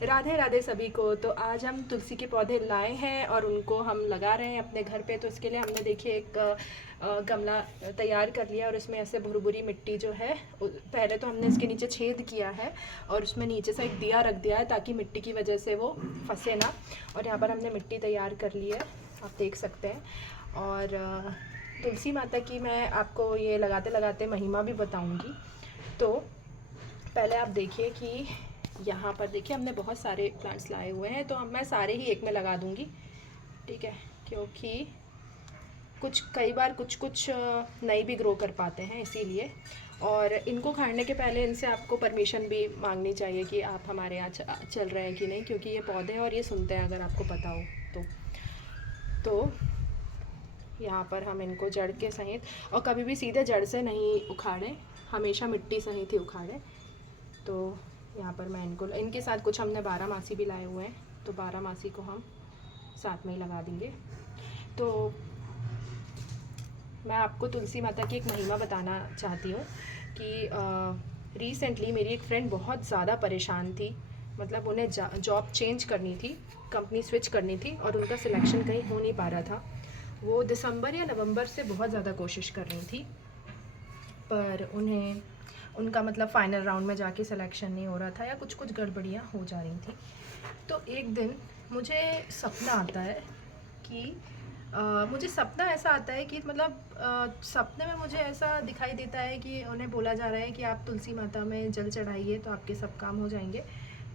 राधे राधे सभी को। तो आज हम तुलसी के पौधे लाए हैं और उनको हम लगा रहे हैं अपने घर पे। तो इसके लिए हमने देखिए एक गमला तैयार कर लिया और उसमें ऐसे भुरभुरी मिट्टी जो है पहले तो हमने इसके नीचे छेद किया है और उसमें नीचे से एक दिया रख दिया है ताकि मिट्टी की वजह से वो फंसे ना। और यहाँ पर हमने मिट्टी तैयार कर ली है, आप देख सकते हैं। और तुलसी माता की मैं आपको ये लगाते लगाते महिमा भी बताऊँगी। तो पहले आप देखिए कि यहाँ पर देखिए हमने बहुत सारे प्लांट्स लाए हुए हैं, तो मैं सारे ही एक में लगा दूँगी, ठीक है, क्योंकि कई बार कुछ नहीं भी ग्रो कर पाते हैं इसीलिए। और इनको खाने के पहले इनसे आपको परमिशन भी मांगनी चाहिए कि आप हमारे यहाँ चल रहे हैं कि नहीं, क्योंकि ये पौधे हैं और ये सुनते हैं अगर आपको पता हो तो यहाँ पर हम इनको जड़ के सहित, और कभी भी सीधे जड़ से नहीं उखाड़ें, हमेशा मिट्टी सहित ही उखाड़ें। तो यहाँ पर मैं इनके साथ कुछ हमने 12 मासी भी लाए हुए हैं, तो 12 मासी को हम साथ में ही लगा देंगे। तो मैं आपको तुलसी माता की एक महिमा बताना चाहती हूँ कि रिसेंटली मेरी एक फ्रेंड बहुत ज़्यादा परेशान थी। मतलब उन्हें जॉब चेंज करनी थी, कंपनी स्विच करनी थी और उनका सिलेक्शन कहीं हो नहीं पा रहा था। वो दिसंबर या नवंबर से बहुत ज़्यादा कोशिश कर रही थी, पर उनका मतलब फ़ाइनल राउंड में जाके सिलेक्शन नहीं हो रहा था या कुछ गड़बड़ियाँ हो जा रही थी। तो एक दिन मुझे सपना आता है कि मुझे सपना ऐसा आता है कि मतलब सपने में मुझे ऐसा दिखाई देता है कि उन्हें बोला जा रहा है कि आप तुलसी माता में जल चढ़ाइए तो आपके सब काम हो जाएंगे।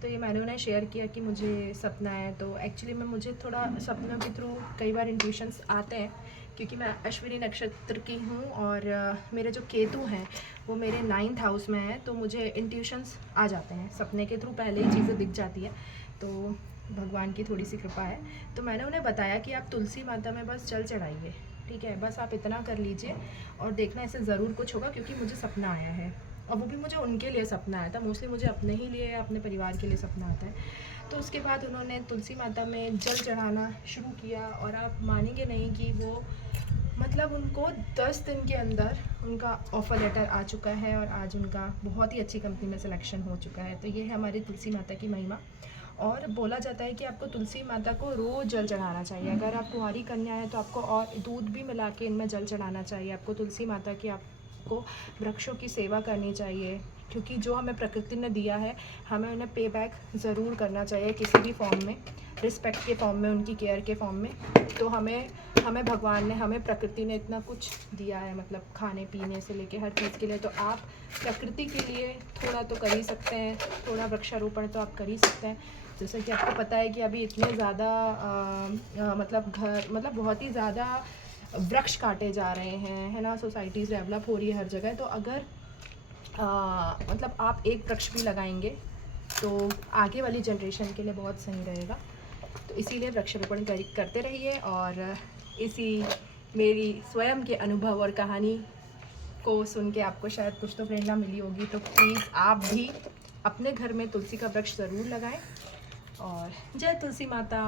तो ये मैंने उन्हें शेयर किया कि मुझे सपना है। तो एक्चुअली में मुझे थोड़ा सपनों के थ्रू कई बार इंट्यूशंस आते हैं, क्योंकि मैं अश्विनी नक्षत्र की हूँ और मेरे जो केतु हैं वो मेरे 9th हाउस में है। तो मुझे इंट्यूशंस आ जाते हैं, सपने के थ्रू पहले ही चीज़ें दिख जाती है। तो भगवान की थोड़ी सी कृपा है। तो मैंने उन्हें बताया कि आप तुलसी माता में बस जल चढ़ाइए, ठीक है, बस आप इतना कर लीजिए और देखना ऐसे ज़रूर कुछ होगा, क्योंकि मुझे सपना आया है। और वो भी मुझे उनके लिए सपना आया था, मोस्टली मुझे अपने ही लिए अपने परिवार के लिए सपना आता है। तो उसके बाद उन्होंने तुलसी माता में जल चढ़ाना शुरू किया और आप मानेंगे नहीं कि वो मतलब उनको 10 दिन के अंदर उनका ऑफ़र लेटर आ चुका है और आज उनका बहुत ही अच्छी कंपनी में सिलेक्शन हो चुका है। तो ये है हमारी तुलसी माता की महिमा। और बोला जाता है कि आपको तुलसी माता को रोज़ जल चढ़ाना चाहिए। अगर आप कुंवारी कन्या है तो आपको और दूध भी मिला के इनमें जल चढ़ाना चाहिए। आपको तुलसी माता की आपको वृक्षों की सेवा करनी चाहिए, क्योंकि जो हमें प्रकृति ने दिया है हमें उन्हें पे बैक ज़रूर करना चाहिए किसी भी फॉर्म में, रिस्पेक्ट के फॉर्म में, उनकी केयर के फॉर्म में। तो हमें भगवान ने, हमें प्रकृति ने इतना कुछ दिया है, मतलब खाने पीने से लेके हर चीज़ के लिए। तो आप प्रकृति के लिए थोड़ा तो कर ही सकते हैं, थोड़ा वृक्षारोपण तो आप कर ही सकते हैं। जैसे कि आपको पता है कि अभी इतने ज़्यादा मतलब बहुत ही ज़्यादा वृक्ष काटे जा रहे हैं, है ना। सोसाइटीज़ डेवलप हो रही है हर जगह। तो अगर मतलब आप एक वृक्ष भी लगाएंगे तो आगे वाली जनरेशन के लिए बहुत सही रहेगा। तो इसीलिए वृक्षारोपण करते रहिए। और इसी मेरी स्वयं के अनुभव और कहानी को सुन के आपको शायद कुछ तो प्रेरणा मिली होगी। तो प्लीज़ आप भी अपने घर में तुलसी का वृक्ष ज़रूर लगाएं। और जय तुलसी माता।